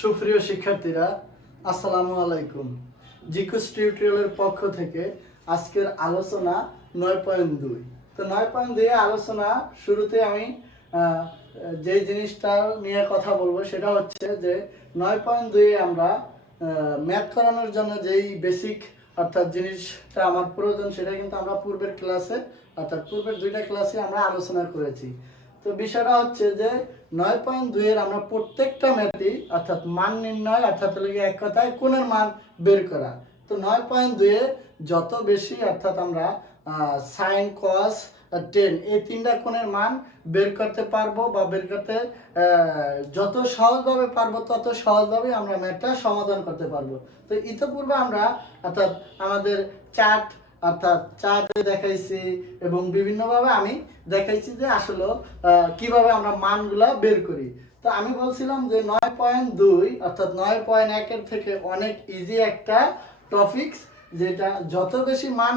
সুপ্রিয় শিক্ষার্থীরা, আসসালামু আলাইকুম। জিকুস টিউটোরিয়ালের পক্ষ থেকে আজকের আলোচনা 9.2। তো 9.2 আলোচনা শুরুতে আমি যে জিনিসটা নিয়ে কথা বলবো সেটা হচ্ছে যে 9.2 আমরা ম্যাথ করানোর জন্য যেই বেসিক অর্থাৎ জিনিসটা আমার প্রয়োজন সেটা কিন্তু আমরা পূর্বের ক্লাসে অর্থাৎ পূর্বের দুইটা ক্লাসে আমরা আলোচনা করেছি। তো বিষয়টা হচ্ছে যে 9.2 এর আমরা প্রত্যেকটা ম্যাথই অর্থাৎ মান নির্ণয় অর্থাৎ এক কথায় কোণের মান বের করা। তো 9.2 এ যত বেশি অর্থাৎ আমরা সাইন কস টেন এই তিনটা কোণের মান বের করতে পারবো বা বের করতে যত সহজভাবে পারবো তত সহজভাবে আমরা ম্যাথটা সমাধান করতে পারবো। তো ইতিপূর্বে আমরা অর্থাৎ আমাদের চার্টে দেখাইছি এবং বিভিন্নভাবে আমি দেখাইছি যে আসলে কিভাবে আমরা মানগুলা বের করি। তো আমি বলছিলাম যে 9.2 অর্থাৎ 9.1 এর থেকে অনেক ইজি একটা টপিকস, যেটা যত বেশি মান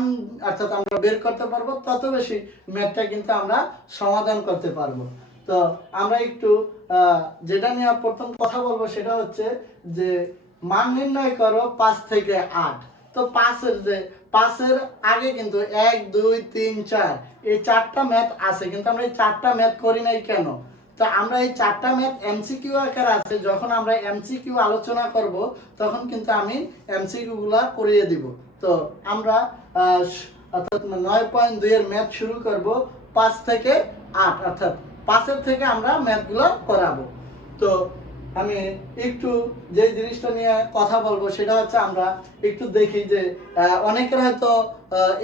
অর্থাৎ আমরা বের করতে পারবো তত বেশি ম্যাথটা কিন্তু আমরা সমাধান করতে পারবো। তো আমরা একটু যেটা নিয়ে প্রথম কথা বলবো সেটা হচ্ছে যে মান নির্ণয় করো 5 থেকে 8। তো পাঁচের আগে কিন্তু 1 2 3 4 এই চারটা ম্যাথ আছে, কিন্তু আমরা এই চারটা ম্যাথ করি নাই কেন? তো আমরা এই চারটা ম্যাথ এমসিকিউ আকারে আছে, যখন আমরা এমসিকিউ আলোচনা করব তখন কিন্তু আমি এমসিকিউ গুলা করিয়ে দিব। তো আমরা অর্থাৎ 9.2 এর ম্যাথ শুরু করব 5 থেকে 8 অর্থাৎ 5 থেকে আমরা ম্যাথগুলো করাবো। তো আমি একটু যে জিনিসটা নিয়ে কথা বলবো সেটা হচ্ছে আমরা একটু দেখি যে অনেকের হয়তো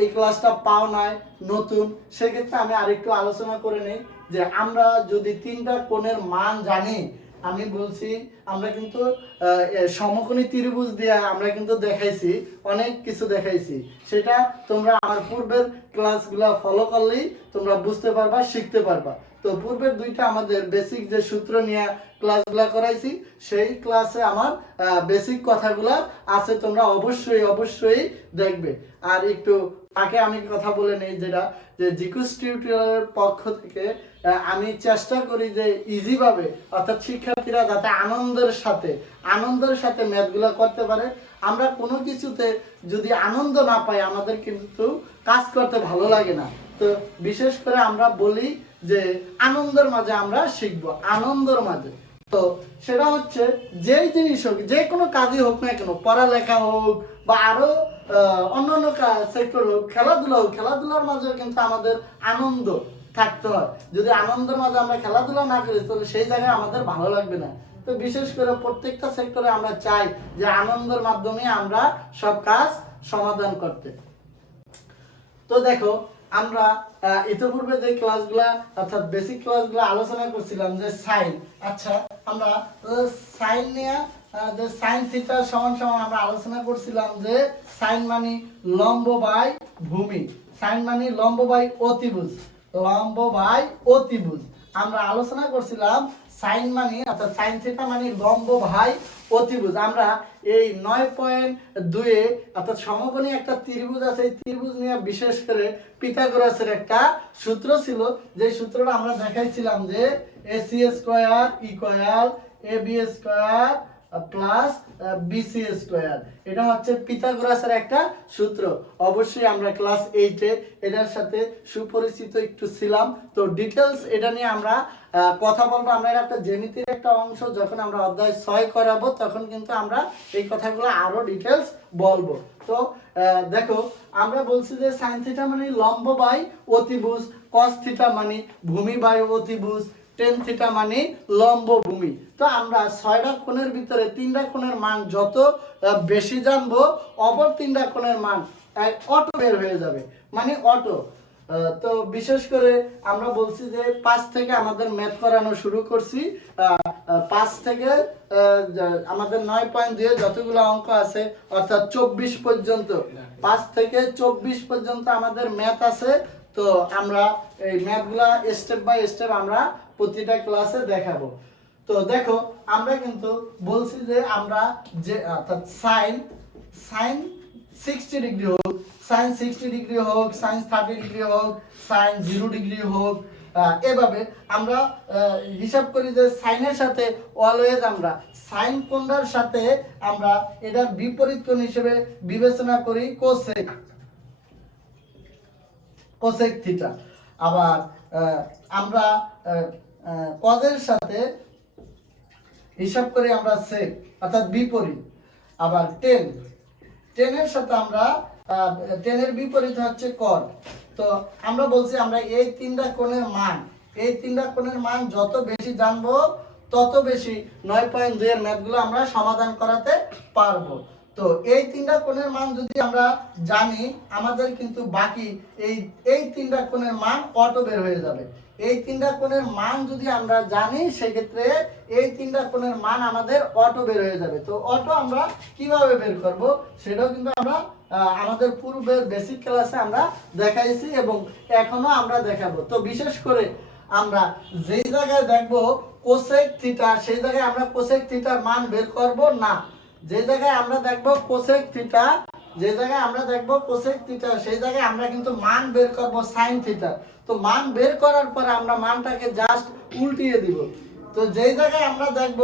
এই ক্লাসটা পাও নাই নতুন, সেক্ষেত্রে আমি আরেকটু আলোচনা করে নিই যে আমরা যদি তিনটা কোণের মান জানি, আমি বলছি আমরা কিন্তু সমকোণী ত্রিভুজ দিয়ে আমরা কিন্তু দেখাইছি, অনেক কিছু দেখাইছি, সেটা তোমরা আমার পূর্বের ক্লাসগুলো ফলো করলেই তোমরা বুঝতে পারবা, শিখতে পারবা। তো পূর্বের দুইটা আমাদের বেসিক যে সূত্র নিয়ে ক্লাসগুলা করাইছি সেই ক্লাসে আমার বেসিক কথাগুলা আছে, তোমরা অবশ্যই দেখবে। আর একটু আগে আমি কথা বলে নেই যেটা যে জিকুস টিউটোরিয়ালের পক্ষ থেকে আমি চেষ্টা করি যে ইজি ভাবে অর্থাৎ শিক্ষার্থীরা যাতে আনন্দের সাথে ম্যাথগুলো করতে পারে। আমরা কোনো কিছুতে যদি আনন্দ না পাই আমাদের কিন্তু কাজ করতে ভালো লাগে না। তো বিশেষ করে আমরা বলি যে আনন্দের মাঝে আমরা শিখবো, আনন্দের মাঝে। তো সেটা হচ্ছে যেই জিনিস হোক, যে কোনো কাজই হোক না কেন, পড়ালেখা হোক বা আরো অন্যান্য সেক্টর হোক, খেলাধুলা হোক, খেলাধুলার মাঝে কিন্তু আমাদের আনন্দ থাকতে হয়। যদি আনন্দের মাঝে আমরা খেলাধুলা না করি তাহলে সেই জায়গায় আমাদের ভালো লাগবে না। তো বিশেষ করে প্রত্যেকটা সেক্টরে আমরা চাই যে আনন্দের মাধ্যমে আমরা সব কাজ সমাধান করতে। তো দেখো আমরা ইতিপূর্বে যে ক্লাসগুলা অর্থাৎ বেসিক ক্লাসগুলো আলোচনা করছিলাম যে সাইন, আচ্ছা আমরা সাইন নিয়ে যে সাইন থিটা সমান সমান আমরা আলোচনা করছিলাম যে সাইন মানে লম্ব বাই ভূমি, সাইন মানে লম্ব বাই অতিভুজ, আমরা আলোচনা করছিলাম সাইন মানে অর্থাৎ সাইন থিটা মানে লম্ব বাই অতিভুজ। আমরা এই 9.2 এ অর্থাৎ সমকোণী একটা ত্রিভুজ আছে, এই ত্রিভুজ নিয়ে বিশেষ করে পিথাগোরাসের একটা সূত্র ছিল, যে সূত্রটা আমরা দেখাইছিলাম যে AC square equal AB square plus BC square. এটা হচ্ছে পিথাগোরাসের একটা সূত্র। অবশ্যই আমরা ক্লাস 8 এ এটার সাথে সুপরিচিত একটু ছিলাম। তো ডিটেইলস এটা নিয়ে আমরা কথা বলবো। আমরা একটা জ্যামিতির একটা অংশ যখন আমরা অধ্যায় 6 করাবো তখন কিন্তু আমরা এই কথাগুলো আরো ডিটেইলস বলবো। তো দেখো আমরা বলছি যে sin থিটা মানে লম্ব বাই অতিভুজ, cos থিটা মানে ভূমি বাই অতিভুজ, tan থিটা মানে লম্ব ভূমি। তো আমরা 6টা কোণের ভিতরে 3টা কোণের মান যত বেশি জানবো অপর 3টা কোণের মান অটো বের হয়ে যাবে, মানে অটো। তো বিশেষ করে আমরা বলছি যে 5 থেকে আমাদের ম্যাথ করানো শুরু করছি। 5 থেকে আমাদের 9.2 যতগুলো অঙ্ক আছে অর্থাৎ 24 পর্যন্ত, 5 থেকে 24 পর্যন্ত আমাদের ম্যাথ আছে। তো আমরা এই ম্যাথগুলা স্টেপ বাই স্টেপ আমরা প্রতিটা ক্লাসে দেখাবো। তো দেখো আমরা কিন্তু বলছি যে আমরা যে অর্থাৎ সাইন 60 ডিগ্রি হোক, sin 60 ডিগ্রি হোক, sin 30 ডিগ্রি হোক, sin 0 ডিগ্রি হোক, এভাবে আমরা হিসাব করি যে সাইনের সাথে অলওয়েজ আমরা সাইন কোণটার সাথে আমরা এটার বিপরীত কোণ হিসেবে বিবেচনা করি কোসেক থিটা। আবার আমরা কজের সাথে হিসাব করি আমরা সেক অর্থাৎ বিপরীত। আবার টেনের সাথে আমরা টেনের বিপরীত হচ্ছে কট। তো আমরা বলছি আমরা এই তিনটা কোণের মান যত বেশি জানবো তত বেশি 9.2 এর ম্যাথগুলো আমরা সমাধান করাতে পারবো। তো এই তিনটা কোণের মান যদি আমরা জানি আমাদের কিন্তু বাকি এই তিনটা কোণের মান অটো বের হয়ে যাবে। এই তিনটা কোণের মান যদি আমরা জানি সেক্ষেত্রে এই তিনটা কোণের মান আমাদের অটো বের হয়ে যাবে। তো অটো আমরা কিভাবে বের করব সেটাও কিন্তু আমরা আমাদের পূর্বের বেসিক ক্লাসে আমরা দেখাইছি এবং এখনো আমরা দেখাবো। তো বিশেষ করে আমরা যেই জায়গায় দেখব কোসেক থিটা সেই জায়গায় আমরা কোসেক থিটার মান বের করব না। যে জায়গায় আমরা দেখব কোসেক থিটা সেই জায়গায় আমরা কিন্তু মান বের করব সাইন থিটা। তো মান বের করার পরে আমরা মানটাকে জাস্ট উল্টিয়ে দিব। তো যেই জায়গায় আমরা দেখব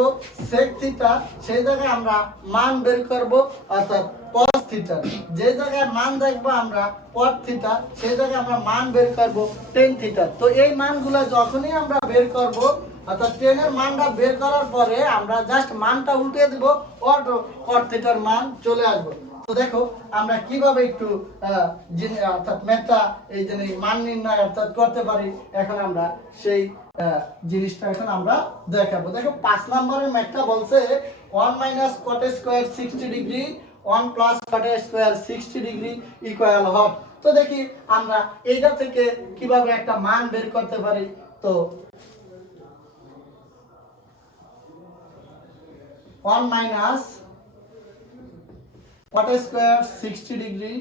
সেক থিটা সেই জায়গায় আমরা মান বের করব অর্থাৎ cos থিটা। যে জায়গায় মান দেখব আমরা cot থিটা সেই জায়গায় আমরা মান বের করব tan থিটা। তো এই মানগুলো যখনই আমরা বের করব অর্থাৎ tan এর মানটা বের করার পরে আমরা জাস্ট মানটা উল্টে দেব অটো cot থিটার মান চলে আসবে। তো দেখো আমরা কিভাবে একটু অর্থাৎ ম্যাথটা এই যে মান নির্ণয় অর্থাৎ করতে পারি এখন আমরা সেই জিনিসটা এখন আমরা দেখাবো। দেখো 5 নম্বরের ম্যাথটা বলছে 1 - cot square 60 degree 1 + cot square 60 degree equal hot. তো দেখি আমরা এইটা থেকে কিভাবে একটা মান বের করতে পারি। তো 1 - cot square 60 degree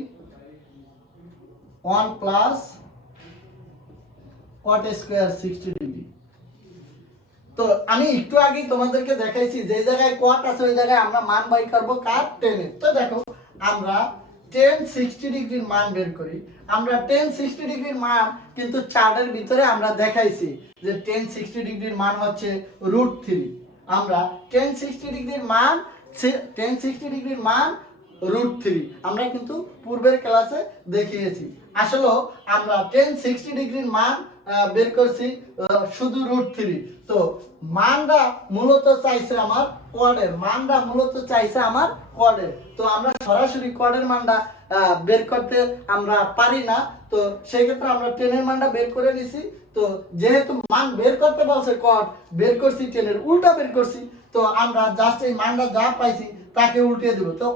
1 + cot square 60 degree. তো আমি একটু আগে তোমাদেরকে দেখাইছি যে জায়গায় cot আছে ওই জায়গায় আমরা মান বাই করব কার tan এর। তো দেখো আমরা tan 60 ডিগ্রির মান বের করি। আমরা tan 60 ডিগ্রির মান কিন্তু চার্টের ভিতরে আমরা দেখাইছি যে tan 60 ডিগ্রির মান হচ্ছে √3। আমরা tan 60 ডিগ্রির মান √3 আমরা কিন্তু পূর্বের ক্লাসে দেখিয়েছি। আসলে আমরা tan 60 ডিগ্রির মান বের করছি শুধু √3। তো মানটা মূলত চাইছে আমার কোয়াডের। তো আমরা সরাসরি কোয়াডের মানটা বের করতে আমরা পারি না। তো সেই ক্ষেত্রে আমরা tan এর মানটা বের করে নিছি। তো যেহেতু মান বের করতে বলছে কোয়াড বের করছি tan এর উল্টা বের করছি। তো আমরা জাস্ট এই মানটা যা পাইছি তাকে উল্টে দেব। তো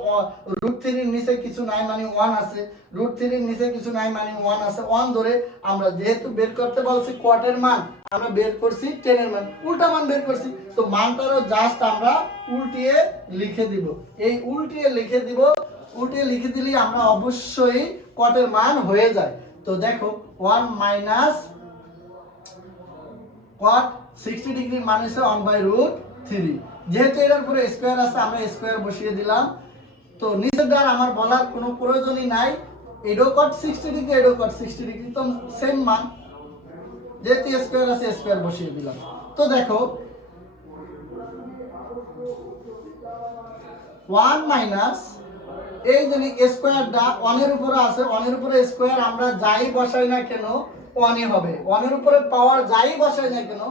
√3 এর নিচে কিছু নাই মানে 1 আছে, √3 এর নিচে কিছু নাই মানে 1 আছে। 1 ধরে আমরা যেহেতু বের করতে বলছি কোয়াটের মান আমরা বের করছি tan এর মান উল্টা মান বের করছি। তো মানটারও জাস্ট আমরা উল্টিয়ে লিখে দিব। এই উল্টিয়ে লিখে দিলে আমরা অবশ্যই কোয়াটের মান হয়ে যায়। তো দেখো 1 - cot 60 ডিগ্রির মান হচ্ছে 1/√3। যেহেতু এর উপরে স্কয়ার আছে আমরা স্কয়ার বসিয়ে দিলাম। তো নিচেরটা আমার বলার কোনো প্রয়োজনই নাই। এটাও cot 60 ডিগ্রি এটাও cot 60 ডিগ্রি তো সেম মান, যেহেতু স্কয়ার আছে স্কয়ার বসিয়ে দিলাম। তো দেখো 1 - এই যে স্কয়ারটা 1 এর উপরে আছে 1 এর উপরে স্কয়ার আমরা যাই বসাই না কেন 1ই হবে। 1 এর উপরে পাওয়ার যাই বসাই না কেন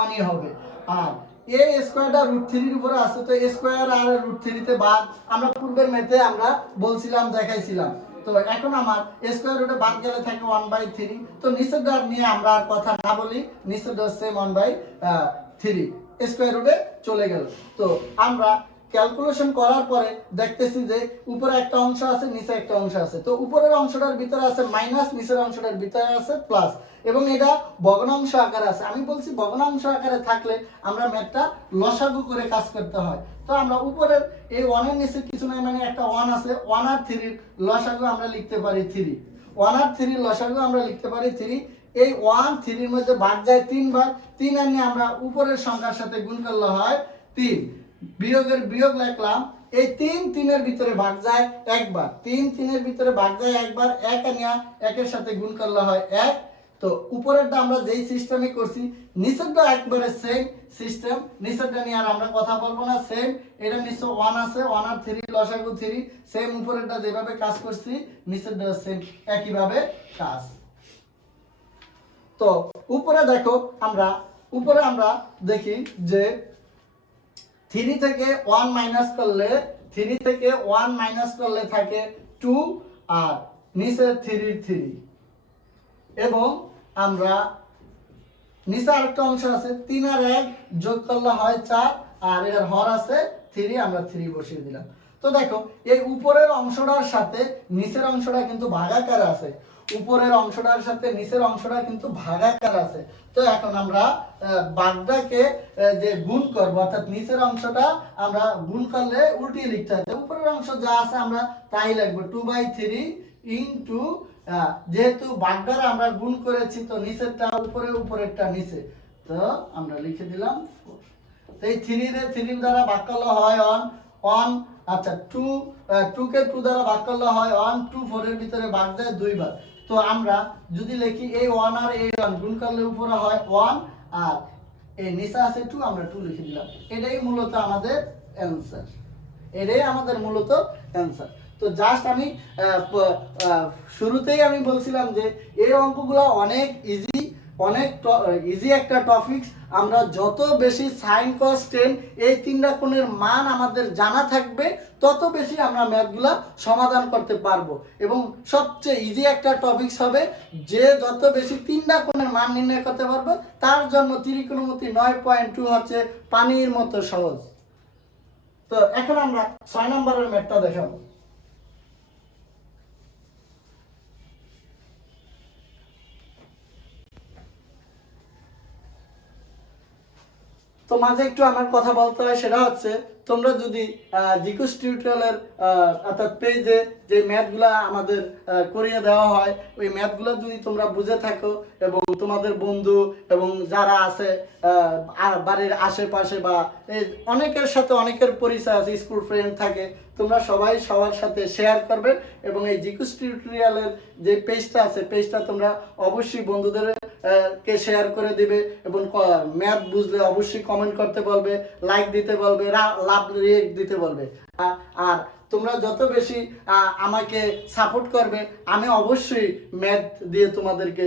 1ই হবে। আর এই স্কয়ারটা √3 এর উপরে আছে তো স্কয়ার আর √3 তে বাদ আমরা পূর্বের ম্যাথে আমরা বলছিলাম দেখাইছিলাম। তো এখন আমার স্কয়ার রুটে বাদ গেলে থাকে 1/3। তো নিচেরটা নিয়ে আমরা আর কথা না বলি, নিচেরটা সেম 1/3 স্কয়ার রুটে চলে গেল। তো আমরা ক্যালকুলেশন করার পরে দেখতেছি যে উপরে একটা অংশ আছে নিচে একটা অংশ আছে। তো উপরের অংশটার ভিতরে আছে মাইনাস, নিচের অংশটার ভিতরে আছে প্লাস এবং এটা ভগ্নাংশ আকারে আছে। আমি বলছি ভগ্নাংশ আকারে থাকলে আমরা ম্যাথটা লসাগু করে কাজ করতে হয়। তো আমরা উপরের এই 1 এর নিচে কিছু নাই মানে একটা 1 আছে 1 আর 3 এর লসাগু আমরা লিখতে পারি 3। 1 আর 3 এর লসাগু আমরা লিখতে পারি 3। এই 1 3 এর মধ্যে ভাগ যায় 3 বার। 3 আর নিয়ে আমরা উপরের সংখ্যার সাথে গুণ করলে হয় 3। বিয়োগের বিয়োগ লিখলাম। এই 3 3 এর ভিতরে ভাগ যায় একবার। 3 3 এর ভিতরে ভাগ যায় একবার। 1 আর নিয়ে 1 এর সাথে গুণ করলে হয় 1। তো উপরেরটা আমরা যেই সিস্টেমে করছি, নিচেরটা একবারে সেম সিস্টেম, নিচেরটা নিয়ে আর আমরা কথা বলবো না, সেম। এটা নিচে 1 আছে, 1 আর 3 লসাগু 3, সেম উপরেরটা যেভাবে কাজ করছি নিচেরটা সেম একইভাবে কাজ। তো উপরে দেখো উপরে আমরা দেখি যে 3 থেকে 1 মাইনাস করলে 3 থেকে 1 মাইনাস করলে থাকে 2 আর নিচে 3 3, এবং আমরা নিচে আরেকটা অংশ আছে 3 আর 1 যোগ করলে হয় 4, আর এর হর আছে 3, আমরা 3 বসিয়ে দিলাম। তো দেখো এই উপরের অংশটার সাথে নিচের অংশটা কিন্তু ভাগাকার আছে, উপরের অংশটার সাথে নিচের অংশটা কিন্তু ভাগাকার আছে। তো এখন আমরা বাগদাকে যে গুণ করব, অর্থাৎ নিচের অংশটা আমরা গুণ করলে উল্টিয়ে লিখতে হবে, উপরের অংশ যা আছে আমরা তাই লিখব 2/3 ইনটু, যেহেতু বাগদার আমরা গুণ করেছি তো নিচেরটা উপরে উপরেরটা নিচে, তো আমরা লিখে দিলাম 4। তো এই 3 রে 3 দ্বারা ভাগ করলে হয় 1, আচ্ছা 2 কে 2 দ্বারা ভাগ করলে হয় 1, 2 4 এর ভিতরে ভাগ দেয় 2 বার। তো আমরা যদি লিখি এই 1 আর এই 1 গুণ করলে উপরে হয় 1, আর এই নিচে আছে 2, আমরা 2 লিখে দিলাম। এটাই মূলত আমাদের অ্যানসার, এটাই আমাদের মূলত অ্যানসার। তো জাস্ট আমি শুরুতেই আমি বলছিলাম যে এই অঙ্কগুলো অনেক ইজি, অনেক ইজি একটা টপিকস। আমরা যত বেশি সাইন কস টেন এই তিনটা কোণের মান আমাদের জানা থাকবে তত বেশি আমরা ম্যাথগুলো সমাধান করতে পারবো, এবং সবচেয়ে ইজি একটা টপিকস হবে যে যত বেশি তিনটা কোণের মান নির্ণয় করতে পারবে তার জন্য ত্রিকোণমিতি 9.2 হচ্ছে পানির মতো সহজ। তো এখন আমরা 6 নম্বরের ম্যাথটা দেখাবো। তো মাঝে একটু আমার কথা বলতে হয়, সেটা হচ্ছে তোমরা যদি জিকুস টিউটোরিয়ালের অর্থাৎ পেজে যে ম্যাথগুলা আমাদের করিয়ে দেওয়া হয় ওই ম্যাথগুলো যদি তোমরা বুঝে থাকো এবং তোমাদের বন্ধু এবং যারা আছে বাড়ির আশেপাশে বা অনেকের সাথে অনেকের পরিচয় আছে, স্কুল ফ্রেন্ড থাকে, তোমরা সবাই সবার সাথে শেয়ার করবে এবং এই জিকুস টিউটোরিয়ালের যে পেজটা আছে পেজটা তোমরা অবশ্যই বন্ধুদের কে শেয়ার করে দিবে এবং ম্যাথ বুঝলে অবশ্যই কমেন্ট করতে বলবে, লাইক দিতে বলবে, লাভ রিয়েক্ট দিতে বলবে। আর তোমরা যত বেশি আমাকে সাপোর্ট করবে আমি অবশ্যই ম্যাথ দিয়ে তোমাদেরকে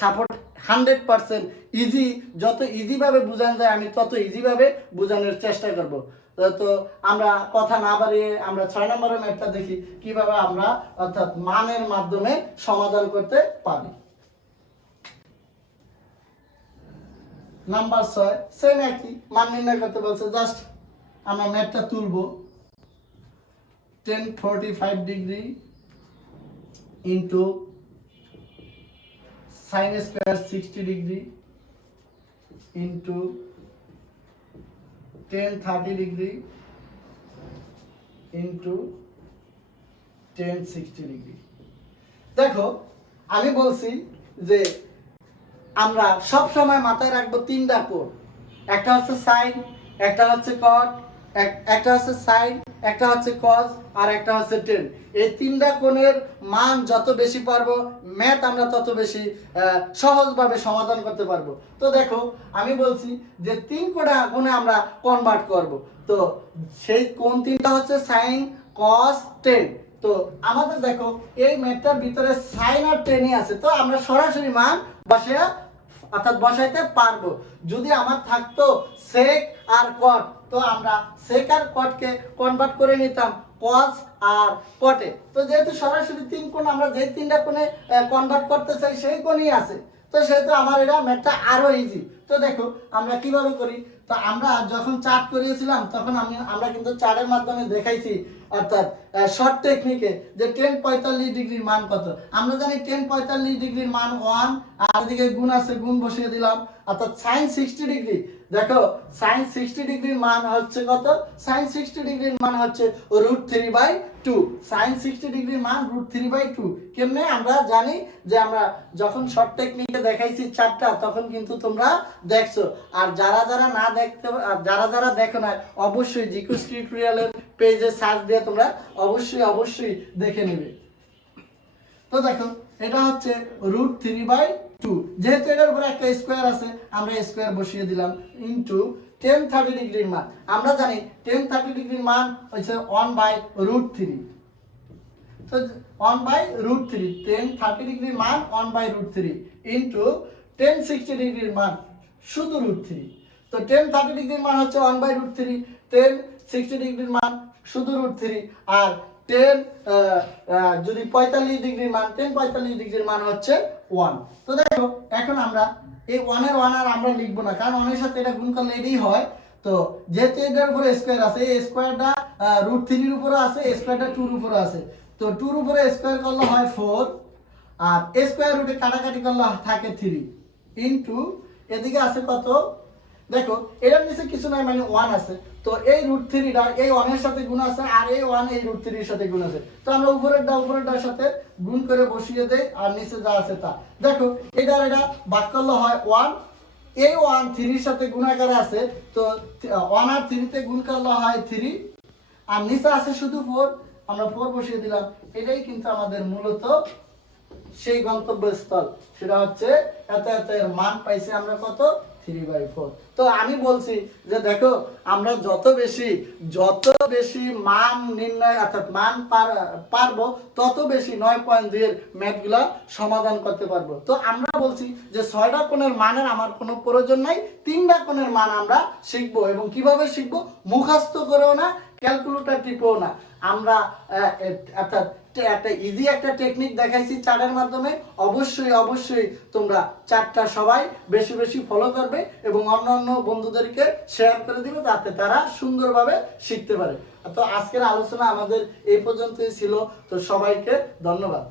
সাপোর্ট 100% ইজি, যত ইজিভাবে বোঝানো যায় আমি তত ইজিভাবে বোঝানোর চেষ্টা করব। তো আমরা কথা না বাড়িয়ে আমরা 6 নম্বরের ম্যাথটা দেখি কিভাবে আমরা অর্থাৎ মানের মাধ্যমে সমাধান করতে পারি। নাম্বার 6 সেম একই মান নির্ণয় করতে বলছে, জাস্ট আমরা ম্যাথটা তুলবো। 1045 degree into sine square 60 degree into 1030 degree into 1060 degree. দেখো আমি বলছি যে আমরা সব সময় মাথায় রাখবো তিনটা কোণ, একটা হচ্ছে সাইন, একটা হচ্ছে কট, একটা হচ্ছে সাইন, একটা হচ্ছে কজ, আর একটা হচ্ছে টেন। এই তিনটা কোণের মান যত বেশি পারবো ম্যাথ আমরা তত বেশি সহজভাবে সমাধান করতে পারবো। তো দেখো আমি বলছি যে তিন কোণে আমরা কনভার্ট করব, তো সেই কোণ তিনটা হচ্ছে সাইন কস টেন। তো আমাদের দেখো এই ম্যাথটার ভিতরে সাইন আর টেনই আছে, তো আমরা সরাসরি মান বসাইতে পারবো। যদি আমার থাকতো সেক আর কট তো আমরা সেক আর কটকে কনভার্ট করে নিতাম কস আর কটে। তো যেহেতু সরাসরি তিন কোণ আমরা যে তিনটা কোণে কনভার্ট করতে চাই সেই কোণই আছে, তো সেহেতু আমার এটা ম্যাথটা আরো ইজি। তো দেখো আমরা কিভাবে করি, তো আমরা যখন চার্ট করিয়েছিলাম তখন আমরা কিন্তু চার্টের মাধ্যমে দেখাইছি অর্থাৎ শর্ট টেকনিকে যে 1045 ডিগ্রির মান কত। আমরা জানি 1045 ডিগ্রির মান 1, আর এদিকে গুণ আছে গুণ বসিয়ে দিলাম, অর্থাৎ sin 60 ডিগ্রি। দেখো sin 60 ডিগ্রির মান হচ্ছে কত, sin 60 ডিগ্রির মান হচ্ছে √3/2। sin 60 ডিগ্রির মান √3/2 কেমনে আমরা জানি যে আমরা যখন শর্ট টেকনিকে দেখাইছি চারটা তখন কিন্তু তোমরা দেখছো, আর যারা না দেখতে যারা দেখো না অবশ্যই জিকুস টিউটোরিয়ালের পেজে সার্চ দিয়ে তোমরা অবশ্যই দেখে নেবে। তো দেখো এটা হচ্ছে √3/2 2 যেহেতু এটার উপরে একটা স্কয়ার আছে আমরা স্কয়ার বসিয়ে দিলাম ইনটু tan 30 ডিগ্রির মান আমরা জানি tan 30 ডিগ্রির মান হচ্ছে 1/√3 তো 1/√3 tan 30 ডিগ্রির মান 1/√3 ইনটু tan 60 ডিগ্রির মান শুধু √3 তো tan 30 ডিগ্রির মান হচ্ছে 1/√3 tan 60 ডিগ্রির মান শুধু √3 আর tan যদি 45 ডিগ্রির মান tan 45 ডিগ্রির মান হচ্ছে 1 তো দেখো এখন আমরা এই 1 এর 1 আর আমরা লিখব না কারণ 1 এর সাথে এটা গুণ করলে এটাই হয় তো যেহেতু এটার উপরে স্কয়ার আছে এই স্কয়ারটা √3 এর উপরে আছে স্কয়ারটা 2 এর উপরে আছে তো 2 এর উপরে স্কয়ার করলে হয় 4 আর স্কয়ার রুটে কাটাকাটি করলে থাকে 3 ইনটু এদিকে আছে কত দেখো এটার নিচে কিছু নাই মানে 1 আছে তো এই √3টা এই 1 এর সাথে গুণ আছে আর এই 1 এই √3 এর সাথে গুণ আছে তো আমরা উপরেরটার সাথে গুণ করে বসিয়ে দেই আর নিচে যা আছে তা দেখো এটা ভাগ করলে হয় 1 এই 1 3 এর সাথে গুণাকারে আছে তো 1 আর 3 তে গুণ করলে হয় 3 আর নিচে আছে শুধু 4 আমরা 4 বসিয়ে দিলাম এটাই কিন্তু আমাদের মূলত সেই গন্তব্যস্থল সেটা হচ্ছে এত এর মান পাইছি আমরা কত 3/4 তো আমি বলছি যে দেখো আমরা যত বেশি মান নির্ণয় অর্থাৎ মান পারবো তত বেশি 9.2 এর ম্যাথগুলা সমাধান করতে পারবো তো আমরা বলছি যে 6টা কোণের মানের আমার কোনো প্রয়োজন নাই 3টা কোণের মান আমরা শিখবো এবং কিভাবে শিখবো মুখস্থ করেও না ক্যালকুলেটর টিপেও না আমরা অর্থাৎ একটা ইজি একটা টেকনিক দেখাইছি চার্টের মাধ্যমে অবশ্যই তোমরা চার্টটা সবাই বেশি ফলো করবে এবং অন্যান্য বন্ধুদেরকে শেয়ার করে দিবে যাতে তারা সুন্দরভাবে শিখতে পারে তো আজকের আলোচনা আমাদের এই পর্যন্তই ছিল তো সবাইকে ধন্যবাদ